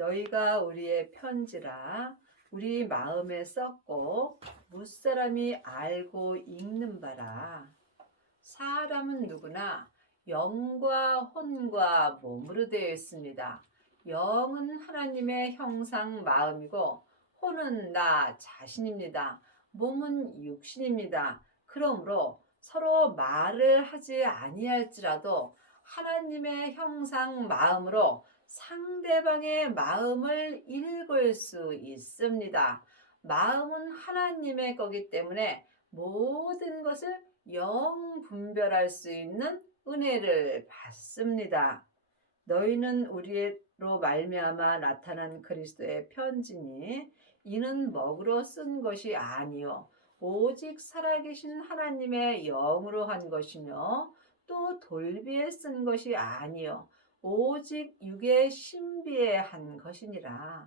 너희가 우리의 편지라 우리 마음에 썼고 무사람이 알고 읽는 바라. 사람은 누구나 영과 혼과 몸으로 되어 있습니다. 영은 하나님의 형상 마음이고 혼은 나 자신입니다. 몸은 육신입니다. 그러므로 서로 말을 하지 아니할지라도 하나님의 형상 마음으로 상대방의 마음을 읽을 수 있습니다. 마음은 하나님의 거기 때문에 모든 것을 영 분별할 수 있는 은혜를 받습니다. 너희는 우리로 말미암아 나타난 그리스도의 편지니 이는 먹으로 쓴 것이 아니요 오직 살아계신 하나님의 영으로 한 것이며 또 돌비에 쓴 것이 아니요 오직 육의 신비에 한 것이니라.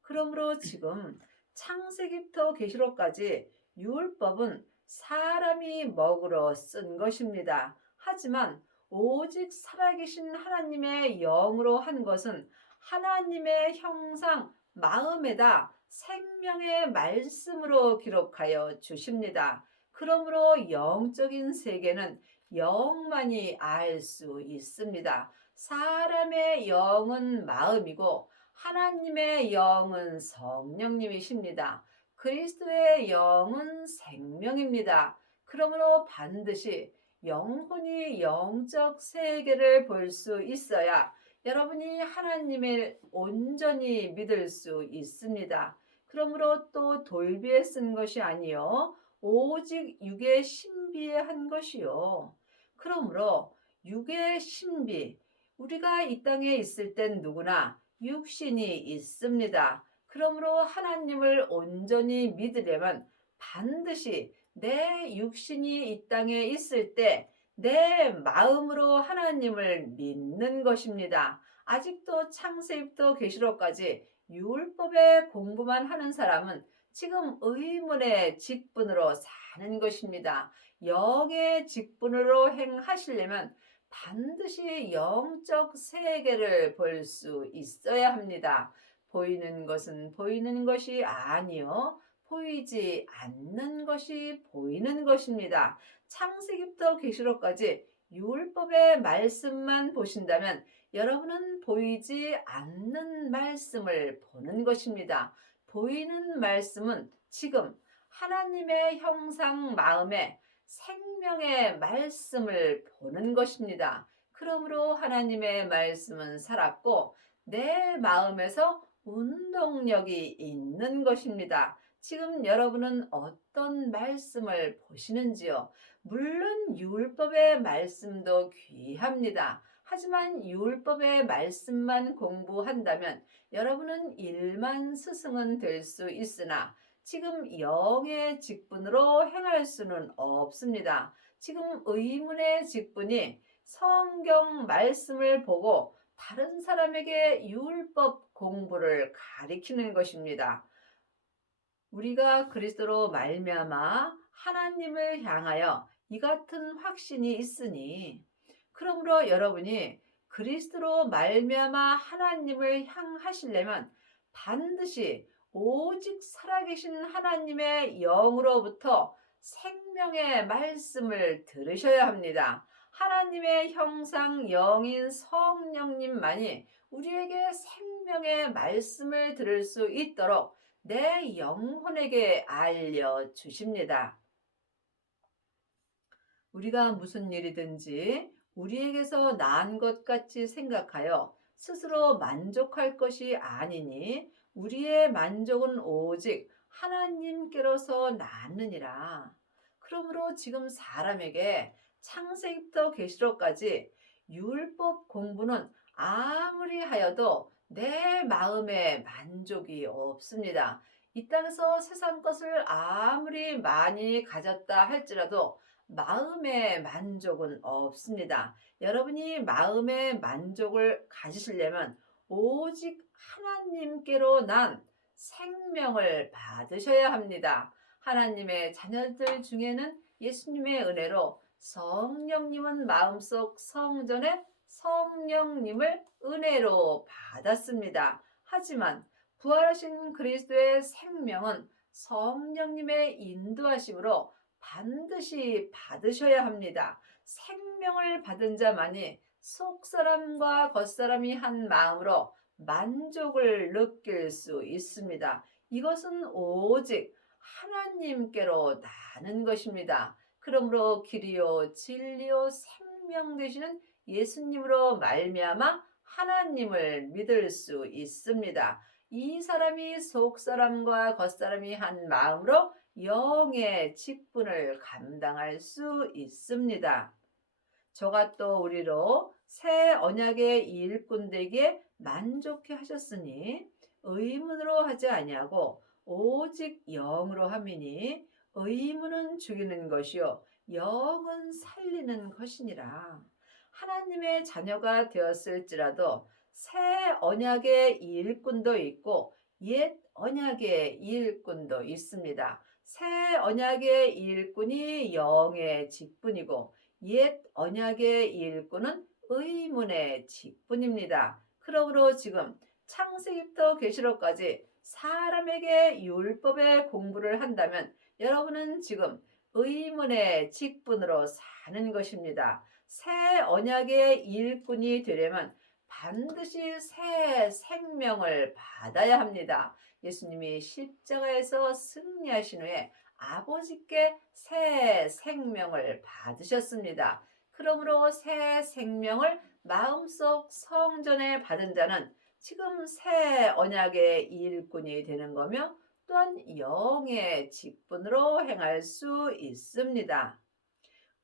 그러므로 지금 창세기부터 계시록까지 율법은 사람이 먹으러 쓴 것입니다. 하지만 오직 살아계신 하나님의 영으로 한 것은 하나님의 형상 마음에다 생명의 말씀으로 기록하여 주십니다. 그러므로 영적인 세계는 영만이 알 수 있습니다. 사람의 영은 마음이고 하나님의 영은 성령님이십니다. 그리스도의 영은 생명입니다. 그러므로 반드시 영혼이 영적 세계를 볼 수 있어야 여러분이 하나님을 온전히 믿을 수 있습니다. 그러므로 또 돌비에 쓴 것이 아니요 오직 육의 신비에 한 것이요. 그러므로 육의 신비, 우리가 이 땅에 있을 땐 누구나 육신이 있습니다. 그러므로 하나님을 온전히 믿으려면 반드시 내 육신이 이 땅에 있을 때 내 마음으로 하나님을 믿는 것입니다. 아직도 창세기부터 계시록까지 율법의 공부만 하는 사람은 지금 의문의 직분으로 사는 것입니다. 영의 직분으로 행하시려면 반드시 영적 세계를 볼 수 있어야 합니다. 보이는 것은 보이는 것이 아니요 보이지 않는 것이 보이는 것입니다. 창세기부터 계시록까지 율법의 말씀만 보신다면 여러분은 보이지 않는 말씀을 보는 것입니다. 보이는 말씀은 지금 하나님의 형상 마음에 생명의 말씀을 보는 것입니다. 그러므로 하나님의 말씀은 살았고 내 마음에서 운동력이 있는 것입니다. 지금 여러분은 어떤 말씀을 보시는지요? 물론 율법의 말씀도 귀합니다. 하지만 율법의 말씀만 공부한다면 여러분은 일만 스승은 될 수 있으나 지금 영의 직분으로 행할 수는 없습니다. 지금 의문의 직분이 성경 말씀을 보고 다른 사람에게 율법 공부를 가리키는 것입니다. 우리가 그리스도로 말미암아 하나님을 향하여 이 같은 확신이 있으니 그러므로 여러분이 그리스도로 말미암아 하나님을 향하시려면 반드시 오직 살아계신 하나님의 영으로부터 생명의 말씀을 들으셔야 합니다. 하나님의 형상 영인 성령님만이 우리에게 생명의 말씀을 들을 수 있도록 내 영혼에게 알려주십니다. 우리가 무슨 일이든지 우리에게서 난 것 같이 생각하여 스스로 만족할 것이 아니니 우리의 만족은 오직 하나님께로서 나느니라. 그러므로 지금 사람에게 창세기부터 계시록까지 율법 공부는 아무리 하여도 내 마음에 만족이 없습니다. 이 땅에서 세상 것을 아무리 많이 가졌다 할지라도 마음의 만족은 없습니다. 여러분이 마음의 만족을 가지시려면 오직 하나님께로 난 생명을 받으셔야 합니다. 하나님의 자녀들 중에는 예수님의 은혜로 성령님은 마음속 성전에 성령님을 은혜로 받았습니다. 하지만 부활하신 그리스도의 생명은 성령님의 인도하심으로 반드시 받으셔야 합니다. 생명을 받은 자만이 속사람과 겉사람이 한 마음으로 만족을 느낄 수 있습니다. 이것은 오직 하나님께로 나는 것입니다. 그러므로 길이요 진리요 생명 되시는 예수님으로 말미암아 하나님을 믿을 수 있습니다. 이 사람이 속사람과 겉사람이 한 마음으로 영의 직분을 감당할 수 있습니다. 저가 또 우리로 새 언약의 일꾼 되기에 만족해 하셨으니 의문으로 하지 아니하고 오직 영으로 함이니 의문은 죽이는 것이요 영은 살리는 것이니라. 하나님의 자녀가 되었을지라도 새 언약의 일꾼도 있고 옛 언약의 일꾼도 있습니다. 새 언약의 일꾼이 영의 직분이고 옛 언약의 일꾼은 의문의 직분입니다. 그러므로 지금 창세기부터 계시록까지 사람에게 율법의 공부를 한다면 여러분은 지금 의문의 직분으로 사는 것입니다. 새 언약의 일꾼이 되려면 반드시 새 생명을 받아야 합니다. 예수님이 십자가에서 승리하신 후에 아버지께 새 생명을 받으셨습니다. 그러므로 새 생명을 마음속 성전에 받은 자는 지금 새 언약의 일꾼이 되는 거며 또한 영의 직분으로 행할 수 있습니다.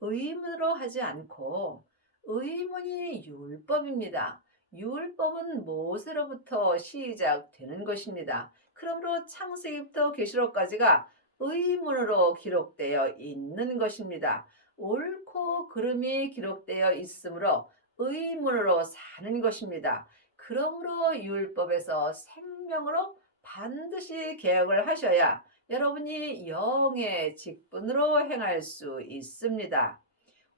의문으로 하지 않고 의문이 율법입니다. 율법은 모세로부터 시작되는 것입니다. 그러므로 창세기부터 계시록까지가 의문으로 기록되어 있는 것입니다. 옳고 그름이 기록되어 있으므로 의문으로 사는 것입니다. 그러므로 율법에서 생명으로 반드시 개혁을 하셔야 여러분이 영의 직분으로 행할 수 있습니다.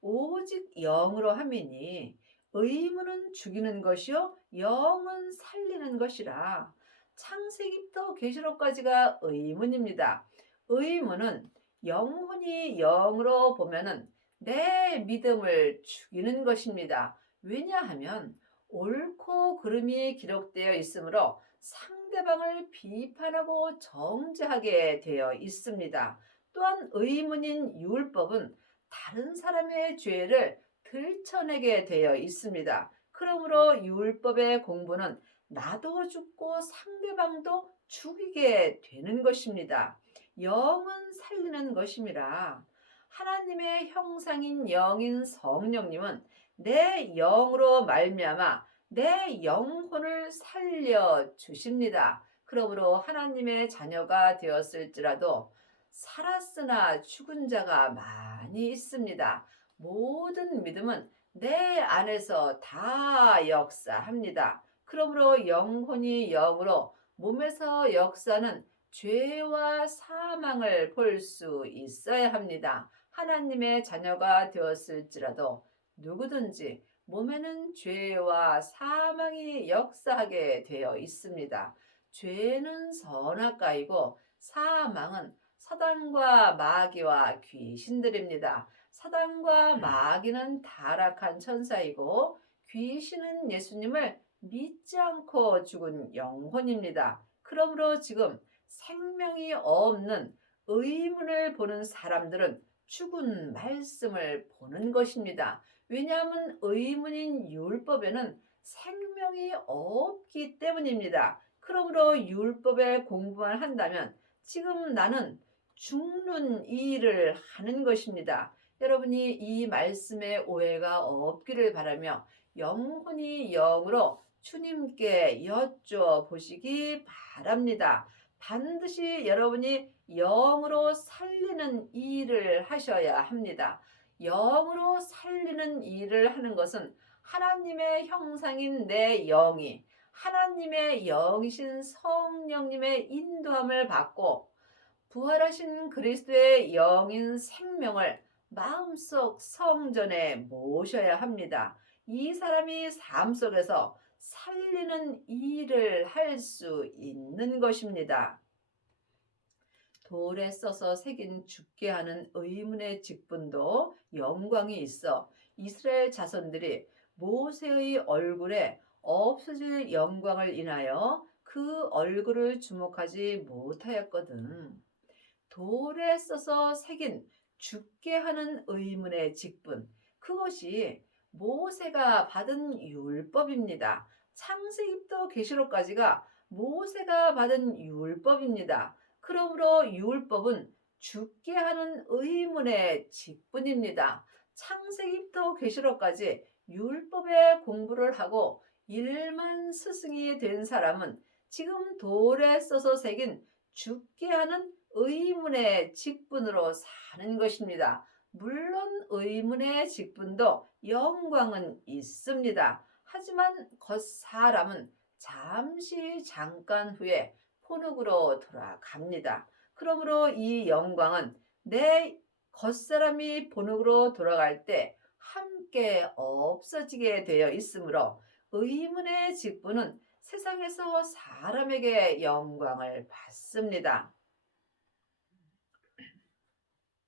오직 영으로 함이니 의문은 죽이는 것이요 영은 살리는 것이라. 창세기부터 계시록까지가 의문입니다. 의문은 영혼이 영으로 보면은 내 믿음을 죽이는 것입니다. 왜냐하면 옳고 그름이 기록되어 있으므로 상대방을 비판하고 정죄하게 되어 있습니다. 또한 의문인 율법은 다른 사람의 죄를 들춰내게 되어 있습니다. 그러므로 율법의 공부는 나도 죽고 상대방도 죽이게 되는 것입니다. 영은 살리는 것임이라. 하나님의 형상인 영인 성령님은 내 영으로 말미암아 내 영혼을 살려 주십니다. 그러므로 하나님의 자녀가 되었을지라도 살았으나 죽은 자가 많이 있습니다. 모든 믿음은 내 안에서 다 역사합니다. 그러므로 영혼이 영으로 몸에서 역사는 죄와 사망을 볼 수 있어야 합니다. 하나님의 자녀가 되었을지라도 누구든지 몸에는 죄와 사망이 역사하게 되어 있습니다. 죄는 선악과이고 사망은 사단과 마귀와 귀신들입니다. 사단과 마귀는 타락한 천사이고 귀신은 예수님을 믿지 않고 죽은 영혼입니다. 그러므로 지금 생명이 없는 의문을 보는 사람들은 죽은 말씀을 보는 것입니다. 왜냐하면 의문인 율법에는 생명이 없기 때문입니다. 그러므로 율법의 공부만 한다면 지금 나는 죽는 일을 하는 것입니다. 여러분이 이 말씀에 오해가 없기를 바라며 영혼이 영으로 주님께 여쭤보시기 바랍니다. 반드시 여러분이 영으로 살리는 일을 하셔야 합니다. 영으로 살리는 일을 하는 것은 하나님의 형상인 내 영이 하나님의 영이신 성령님의 인도함을 받고 부활하신 그리스도의 영인 생명을 마음속 성전에 모셔야 합니다. 이 사람이 삶 속에서 살리는 일을 할 수 있는 것입니다. 돌에 써서 새긴 죽게 하는 의문의 직분도 영광이 있어 이스라엘 자손들이 모세의 얼굴에 없어질 영광을 인하여 그 얼굴을 주목하지 못하였거든. 돌에 써서 새긴 죽게 하는 의문의 직분, 그것이 모세가 받은 율법입니다. 창세기부터 계시록까지가 모세가 받은 율법입니다. 그러므로 율법은 죽게 하는 의문의 직분입니다. 창세기부터 계시록까지 율법의 공부를 하고 일만 스승이 된 사람은 지금 돌에 써서 새긴 죽게 하는 의문의 직분으로 사는 것입니다. 물론 의문의 직분도 영광은 있습니다. 하지만 겉사람은 잠시 잠깐 후에 본흙으로 돌아갑니다. 그러므로 이 영광은 내 겉사람이 본흙으로 돌아갈 때 함께 없어지게 되어 있으므로 의문의 직분은 세상에서 사람에게 영광을 받습니다.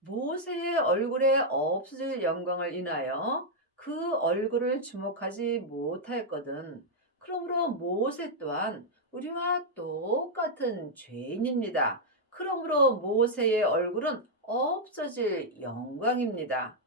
모세의 얼굴에 없어질 영광을 인하여 그 얼굴을 주목하지 못하였거든. 그러므로 모세 또한 우리와 똑같은 죄인입니다. 그러므로 모세의 얼굴은 없어질 영광입니다.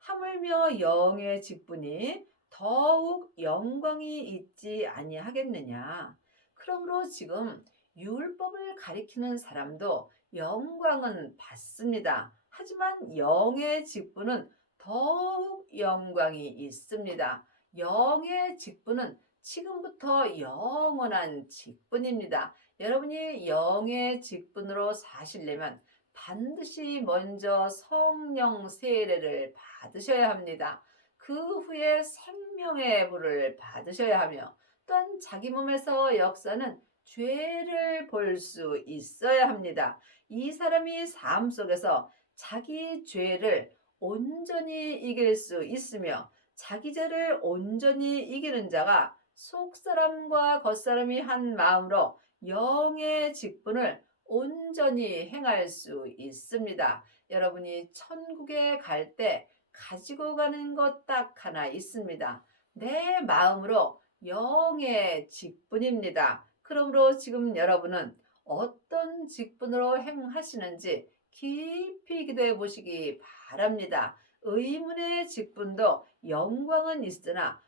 하물며 영의 직분이 더욱 영광이 있지 아니하겠느냐. 그러므로 지금 율법을 가리키는 사람도 영광은 받습니다. 하지만 영의 직분은 더욱 영광이 있습니다. 영의 직분은 지금부터 영원한 직분입니다. 여러분이 영의 직분으로 사시려면 반드시 먼저 성령 세례를 받으셔야 합니다. 그 후에 생명의 불을 받으셔야 하며 또한 자기 몸에서 역사는 죄를 볼 수 있어야 합니다. 이 사람이 삶 속에서 자기 죄를 온전히 이길 수 있으며 자기 죄를 온전히 이기는 자가 속사람과 겉사람이 한 마음으로 영의 직분을 온전히 행할 수 있습니다. 여러분이 천국에 갈 때 가지고 가는 것 딱 하나 있습니다. 내 마음으로 영의 직분입니다. 그러므로 지금 여러분은 어떤 직분으로 행하시는지 깊이 기도해 보시기 바랍니다. 의문의 직분도 영광은 있으나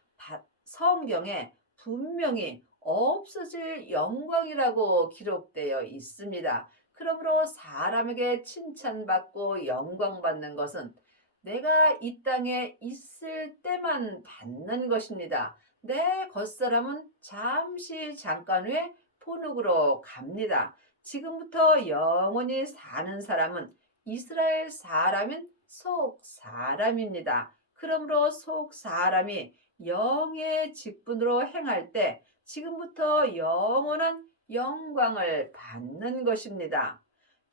성경에 분명히 없어질 영광이라고 기록되어 있습니다. 그러므로 사람에게 칭찬받고 영광받는 것은 내가 이 땅에 있을 때만 받는 것입니다. 내 겉사람은 잠시 잠깐 후에 본흙으로 갑니다. 지금부터 영원히 사는 사람은 이스라엘 사람인 속 사람입니다. 그러므로 속 사람이 영의 직분으로 행할 때 지금부터 영원한 영광을 받는 것입니다.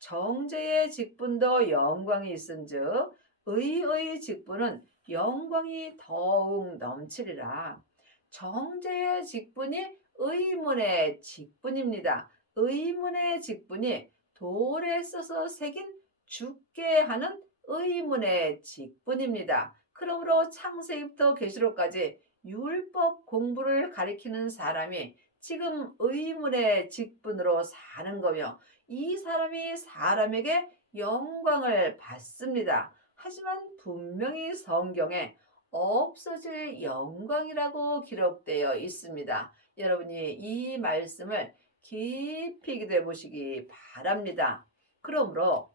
정죄의 직분도 영광이 있은즉 의의 직분은 영광이 더욱 넘치리라. 정죄의 직분이 의문의 직분입니다. 의문의 직분이 돌에 써서 새긴 죽게 하는 의문의 직분입니다. 그러므로 창세기부터 계시록까지 율법 공부를 가리키는 사람이 지금 의문의 직분으로 사는 거며 이 사람이 사람에게 영광을 받습니다. 하지만 분명히 성경에 없어질 영광이라고 기록되어 있습니다. 여러분이 이 말씀을 깊이 기도해 보시기 바랍니다. 그러므로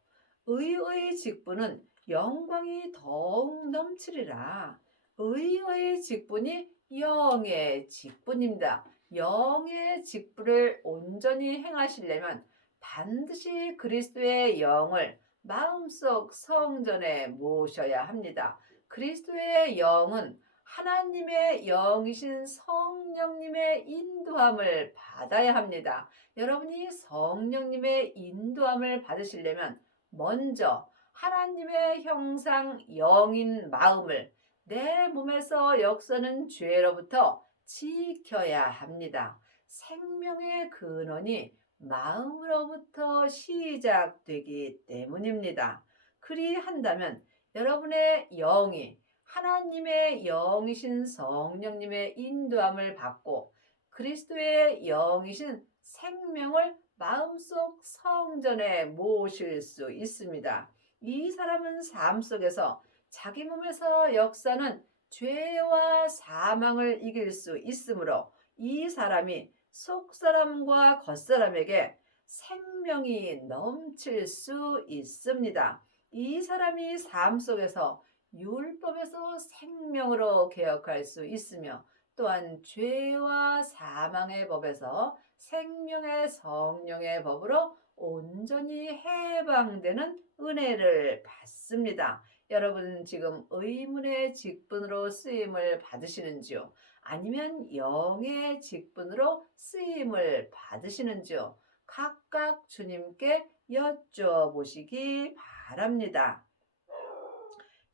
의의 직분은 영광이 더욱 넘치리라. 의의 직분이 영의 직분입니다. 영의 직분을 온전히 행하시려면 반드시 그리스도의 영을 마음속 성전에 모셔야 합니다. 그리스도의 영은 하나님의 영이신 성령님의 인도함을 받아야 합니다. 여러분이 성령님의 인도함을 받으시려면 먼저 하나님의 형상 영인 마음을 내 몸에서 역사는 죄로부터 지켜야 합니다. 생명의 근원이 마음으로부터 시작되기 때문입니다. 그리한다면 여러분의 영이 하나님의 영이신 성령님의 인도함을 받고 그리스도의 영이신 생명을 마음속 성전에 모실 수 있습니다. 이 사람은 삶 속에서 자기 몸에서 역사는 죄와 사망을 이길 수 있으므로 이 사람이 속사람과 겉사람에게 생명이 넘칠 수 있습니다. 이 사람이 삶 속에서 율법에서 생명으로 개혁할 수 있으며 또한 죄와 사망의 법에서 생명의 성령의 법으로 온전히 해방되는 은혜를 받습니다. 여러분 지금 의문의 직분으로 쓰임을 받으시는지요? 아니면 영의 직분으로 쓰임을 받으시는지요? 각각 주님께 여쭤보시기 바랍니다.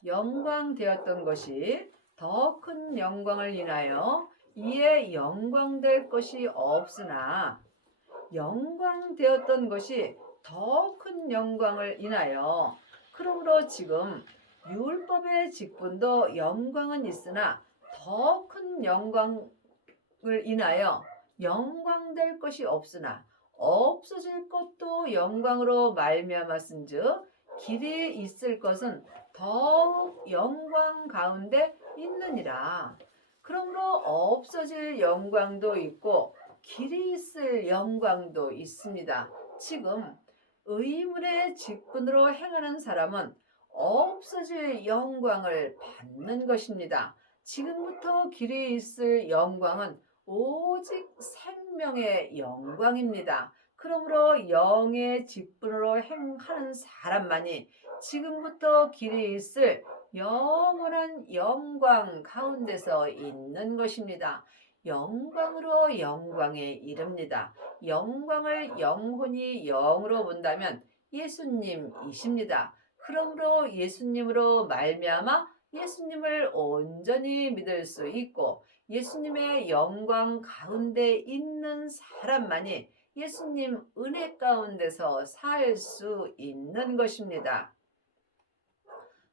영광되었던 것이 더 큰 영광을 인하여 이에 영광될 것이 없으나 영광되었던 것이 더 큰 영광을 인하여 그러므로 지금 율법의 직분도 영광은 있으나 더 큰 영광을 인하여 영광될 것이 없으나 없어질 것도 영광으로 말미암았은즉 길이 있을 것은 더욱 영광 가운데 있느니라. 그러므로 없어질 영광도 있고 길이 있을 영광도 있습니다. 지금 의문의 직분으로 행하는 사람은 없어질 영광을 받는 것입니다. 지금부터 길이 있을 영광은 오직 생명의 영광입니다. 그러므로 영의 직분으로 행하는 사람만이 지금부터 길이 있을 영원한 영광 가운데서 있는 것입니다. 영광으로 영광에 이릅니다. 영광을 영혼이 영으로 본다면 예수님이십니다. 그러므로 예수님으로 말미암아 예수님을 온전히 믿을 수 있고 예수님의 영광 가운데 있는 사람만이 예수님 은혜 가운데서 살 수 있는 것입니다.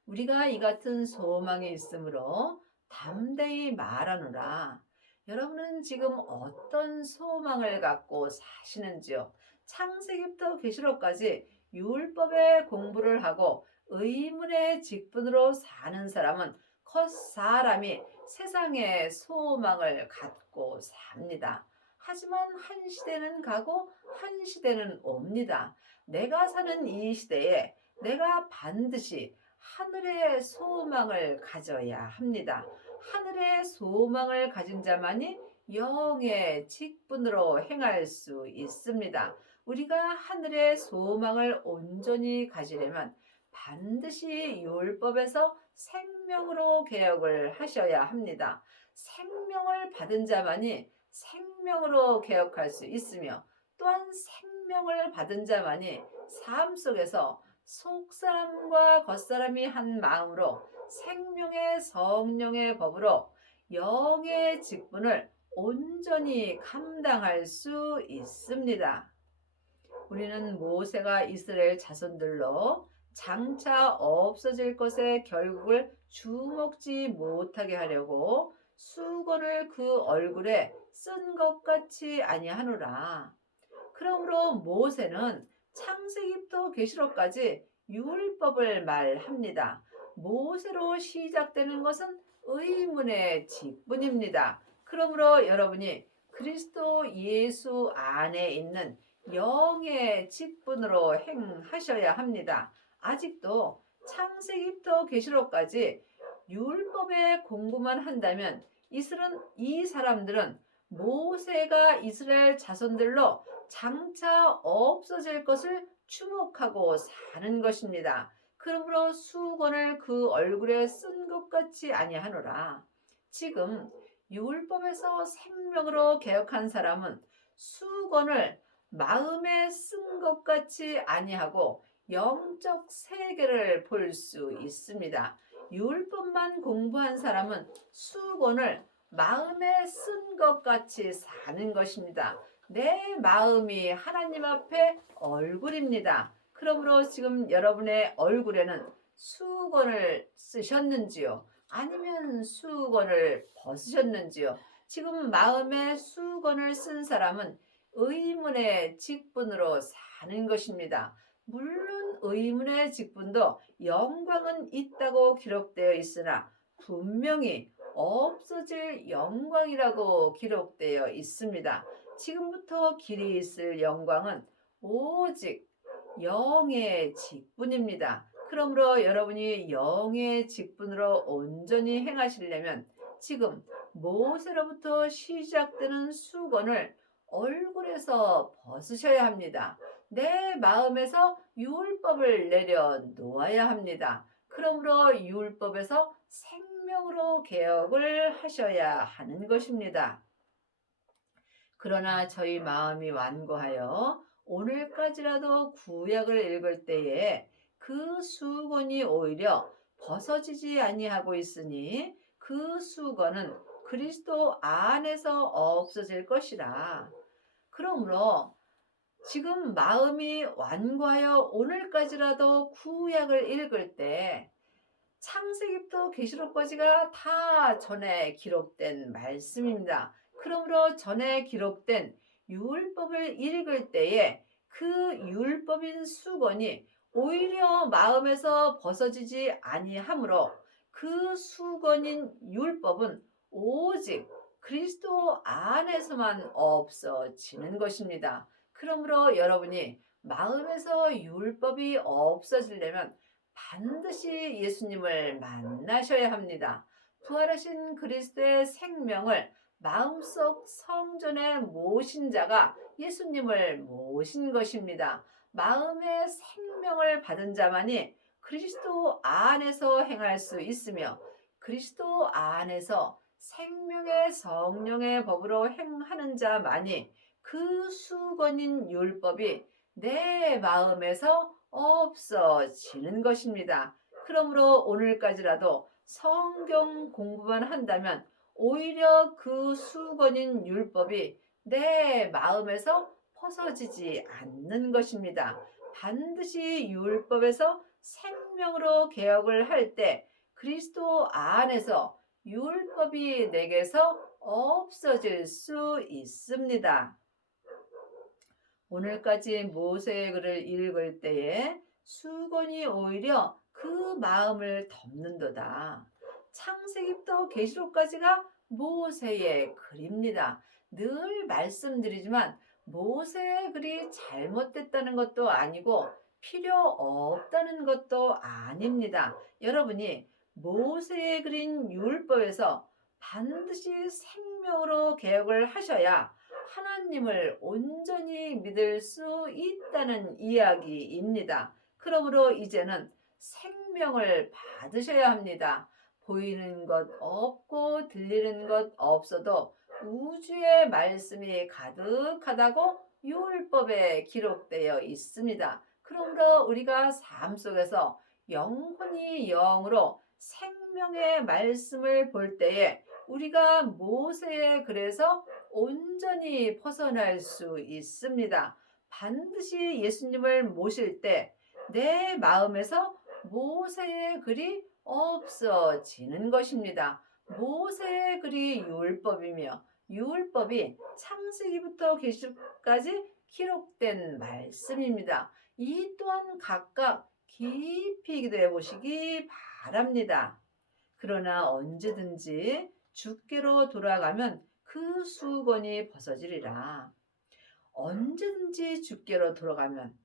우리가 이 같은 소망이 있으므로 담대히 말하노라. 여러분은 지금 어떤 소망을 갖고 사시는지요? 창세기부터 계시록까지 율법의 공부를 하고 의문의 직분으로 사는 사람은 겉사람이 세상의 소망을 갖고 삽니다. 하지만 한 시대는 가고 한 시대는 옵니다. 내가 사는 이 시대에 내가 반드시 하늘의 소망을 가져야 합니다. 하늘의 소망을 가진 자만이 영의 직분으로 행할 수 있습니다. 우리가 하늘의 소망을 온전히 가지려면 반드시 율법에서 생명으로 개혁을 하셔야 합니다. 생명을 받은 자만이 생명으로 개혁할 수 있으며 또한 생명을 받은 자만이 삶 속에서 속사람과 겉사람이 한 마음으로 생명의 성령의 법으로 영의 직분을 온전히 감당할 수 있습니다. 우리는 모세가 이스라엘 자손들로 장차 없어질 것의 결국을 주먹지 못하게 하려고 수건을 그 얼굴에 쓴 것 같이 아니하노라. 그러므로 모세는 창세기부터 계시록까지 율법을 말합니다. 모세로 시작되는 것은 의문의 직분입니다. 그러므로 여러분이 그리스도 예수 안에 있는 영의 직분으로 행하셔야 합니다. 아직도 창세기부터 계시록까지 율법의 공부만 한다면 이 사람들은 모세가 이스라엘 자손들로 장차 없어질 것을 추목하고 사는 것입니다. 그러므로 수건을 그 얼굴에 쓴 것 같이 아니하노라. 지금 율법에서 생명으로 개혁한 사람은 수건을 마음에 쓴 것 같이 아니하고 영적 세계를 볼 수 있습니다. 율법만 공부한 사람은 수건을 마음에 쓴 것 같이 사는 것입니다. 내 마음이 하나님 앞에 얼굴입니다. 그러므로 지금 여러분의 얼굴에는 수건을 쓰셨는지요? 아니면 수건을 벗으셨는지요? 지금 마음에 수건을 쓴 사람은 의문의 직분으로 사는 것입니다. 물론 의문의 직분도 영광은 있다고 기록되어 있으나 분명히 없어질 영광이라고 기록되어 있습니다. 지금부터 길이 있을 영광은 오직 영의 직분입니다. 그러므로 여러분이 영의 직분으로 온전히 행하시려면 지금 모세로부터 시작되는 수건을 얼굴에서 벗으셔야 합니다. 내 마음에서 율법을 내려놓아야 합니다. 그러므로 율법에서 생명으로 개혁을 하셔야 하는 것입니다. 그러나 저희 마음이 완고하여 오늘까지라도 구약을 읽을 때에 그 수건이 오히려 벗어지지 아니하고 있으니 그 수건은 그리스도 안에서 없어질 것이라. 그러므로 지금 마음이 완고하여 오늘까지라도 구약을 읽을 때 창세기부터 계시록까지가 다 전에 기록된 말씀입니다. 그러므로 전에 기록된 율법을 읽을 때에 그 율법인 수건이 오히려 마음에서 벗어지지 아니하므로 그 수건인 율법은 오직 그리스도 안에서만 없어지는 것입니다. 그러므로 여러분이 마음에서 율법이 없어지려면 반드시 예수님을 만나셔야 합니다. 부활하신 그리스도의 생명을 마음속 성전에 모신 자가 예수님을 모신 것입니다. 마음의 생명을 받은 자만이 그리스도 안에서 행할 수 있으며 그리스도 안에서 생명의 성령의 법으로 행하는 자만이 그 수건인 율법이 내 마음에서 없어지는 것입니다. 그러므로 오늘까지라도 성경 공부만 한다면 오히려 그 수건인 율법이 내 마음에서 벗어지지 않는 것입니다. 반드시 율법에서 생명으로 개혁을 할 때 그리스도 안에서 율법이 내게서 없어질 수 있습니다. 오늘까지 모세의 글을 읽을 때에 수건이 오히려 그 마음을 덮는도다. 창세기부터 계시록까지가 모세의 글입니다. 늘 말씀드리지만 모세의 글이 잘못됐다는 것도 아니고 필요 없다는 것도 아닙니다. 여러분이 모세의 글인 율법에서 반드시 생명으로 개혁을 하셔야 하나님을 온전히 믿을 수 있다는 이야기입니다. 그러므로 이제는 생명을 받으셔야 합니다. 보이는 것 없고 들리는 것 없어도 우주의 말씀이 가득하다고 율법에 기록되어 있습니다. 그러므로 우리가 삶 속에서 영혼이 영으로 생명의 말씀을 볼 때에 우리가 모세의 글에서 온전히 벗어날 수 있습니다. 반드시 예수님을 모실 때 내 마음에서 모세의 글이 없어지는 것입니다. 모세의 글이 율법이며 율법이 창세기부터 계시록까지 기록된 말씀입니다. 이 또한 각각 깊이 기도해 보시기 바랍니다. 그러나 언제든지 주께로 돌아가면 그 수건이 벗어지리라. 언제든지 주께로 돌아가면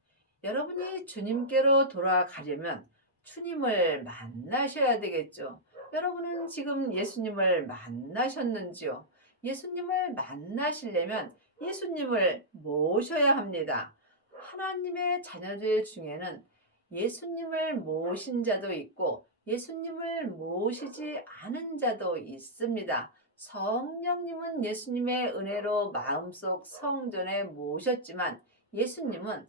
여러분이 주님께로 돌아가려면 주님을 만나셔야 되겠죠. 여러분은 지금 예수님을 만나셨는지요? 예수님을 만나시려면 예수님을 모셔야 합니다. 하나님의 자녀들 중에는 예수님을 모신 자도 있고 예수님을 모시지 않은 자도 있습니다. 성령님은 예수님의 은혜로 마음속 성전에 모셨지만 예수님은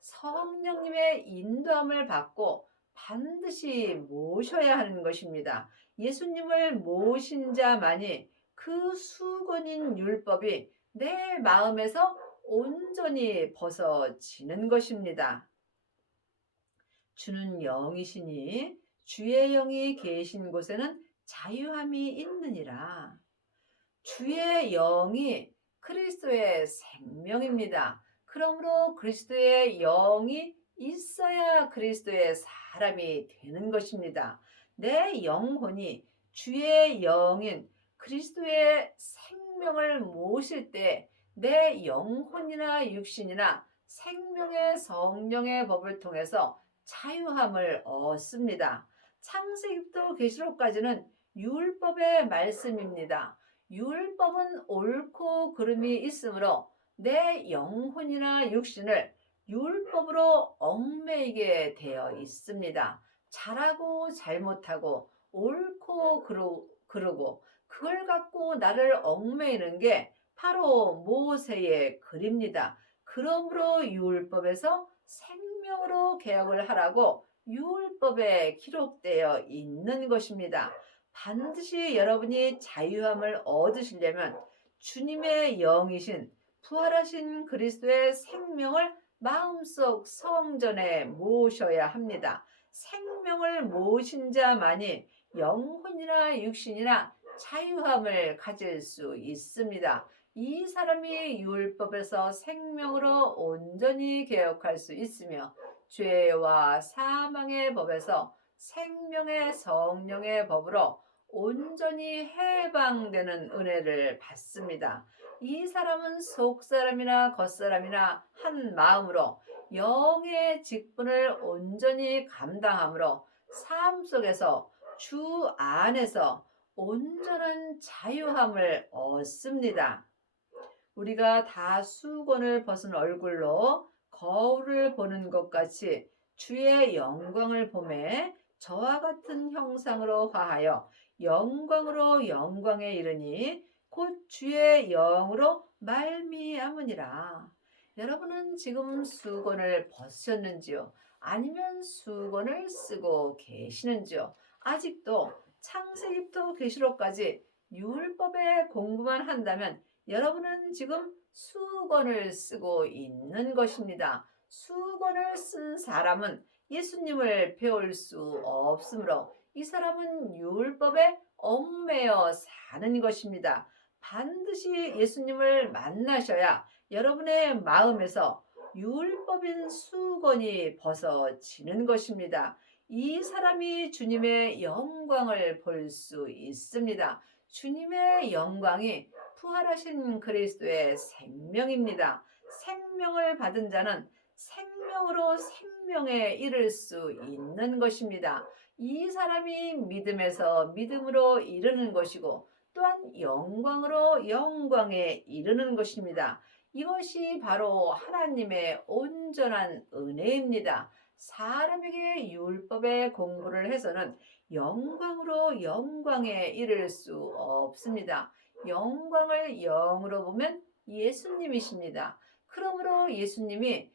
성령님의 인도함을 받고 반드시 모셔야 하는 것입니다. 예수님을 모신 자만이 그 수건인 율법이 내 마음에서 온전히 벗어지는 것입니다. 주는 영이시니 주의 영이 계신 곳에는 자유함이 있느니라. 주의 영이 그리스도의 생명입니다. 그러므로 그리스도의 영이 있어야 그리스도의 사람이 되는 것입니다. 내 영혼이 주의 영인 그리스도의 생명을 모실 때 내 영혼이나 육신이나 생명의 성령의 법을 통해서 자유함을 얻습니다. 창세기부터 계시록까지는 율법의 말씀입니다. 율법은 옳고 그름이 있으므로 내 영혼이나 육신을 율법으로 얽매이게 되어 있습니다. 잘하고 잘못하고 옳고 그르고 그걸 갖고 나를 얽매이는 게 바로 모세의 글입니다. 그러므로 율법에서 생명으로 개혁을 하라고 율법에 기록되어 있는 것입니다. 반드시 여러분이 자유함을 얻으시려면 주님의 영이신 부활하신 그리스도의 생명을 마음속 성전에 모셔야 합니다. 생명을 모신 자만이 영혼이나 육신이나 자유함을 가질 수 있습니다. 이 사람이 율법에서 생명으로 온전히 개혁할 수 있으며 죄와 사망의 법에서 생명의 성령의 법으로 온전히 해방되는 은혜를 받습니다. 이 사람은 속사람이나 겉사람이나 한 마음으로 영의 직분을 온전히 감당하므로 삶 속에서 주 안에서 온전한 자유함을 얻습니다. 우리가 다 수건을 벗은 얼굴로 거울을 보는 것 같이 주의 영광을 보매 저와 같은 형상으로 화하여 영광으로 영광에 이르니 곧 주의 영으로 말미암으니라. 여러분은 지금 수건을 벗으셨는지요? 아니면 수건을 쓰고 계시는지요? 아직도 창세기부터 계시록까지 율법의 공부만 한다면 여러분은 지금 수건을 쓰고 있는 것입니다. 수건을 쓴 사람은 예수님을 배울 수 없으므로 이 사람은 율법에 얽매여 사는 것입니다. 반드시 예수님을 만나셔야 여러분의 마음에서 율법인 수건이 벗어지는 것입니다. 이 사람이 주님의 영광을 볼 수 있습니다. 주님의 영광이 부활하신 그리스도의 생명입니다. 생명을 받은 자는 생명으로 생명에 이를 수 있는 것입니다. 이 사람이 믿음에서 믿음으로 이르는 것이고 또한 영광으로 영광에 이르는 것입니다. 이것이 바로 하나님의 온전한 은혜입니다. 사람에게 율법의 공부를 해서는 영광으로 영광에 이를 수 없습니다. 영광을 영으로 보면 예수님이십니다. 그러므로 예수님을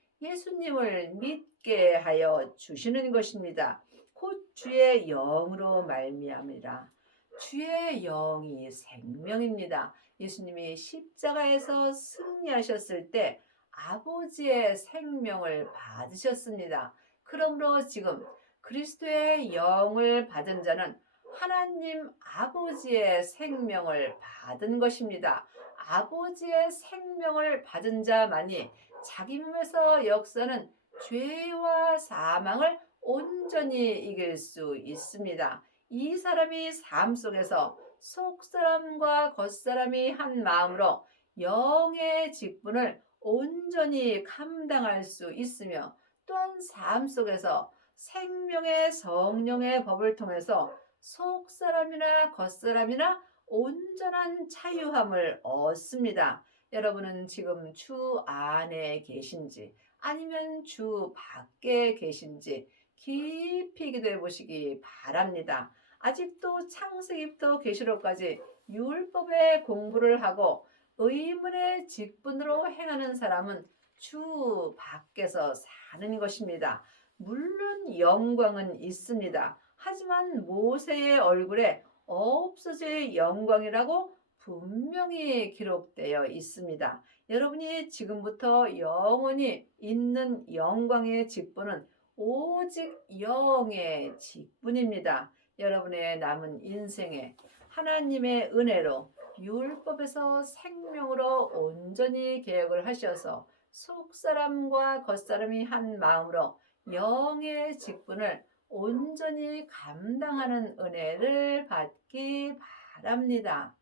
믿게 하여 주시는 것입니다. 곧 주의 영으로 말미암으리라. 주의 영이 생명입니다. 예수님이 십자가에서 승리하셨을 때 아버지의 생명을 받으셨습니다. 그러므로 지금 그리스도의 영을 받은 자는 하나님 아버지의 생명을 받은 것입니다. 아버지의 생명을 받은 자만이 자기 몸에서 역사는 죄와 사망을 온전히 이길 수 있습니다. 이 사람이 삶 속에서 속사람과 겉사람이 한 마음으로 영의 직분을 온전히 감당할 수 있으며 또한 삶 속에서 생명의 성령의 법을 통해서 속사람이나 겉사람이나 온전한 자유함을 얻습니다. 여러분은 지금 주 안에 계신지 아니면 주 밖에 계신지 깊이 기도해 보시기 바랍니다. 아직도 창세기부터 계시록까지 율법의 공부를 하고 의문의 직분으로 행하는 사람은 주 밖에서 사는 것입니다. 물론 영광은 있습니다. 하지만 모세의 얼굴에 없어질 영광이라고 분명히 기록되어 있습니다. 여러분이 지금부터 영원히 있는 영광의 직분은 오직 영의 직분입니다. 여러분의 남은 인생에 하나님의 은혜로 율법에서 생명으로 온전히 개혁을 하셔서 속사람과 겉사람이 한 마음으로 영의 직분을 온전히 감당하는 은혜를 받기 바랍니다.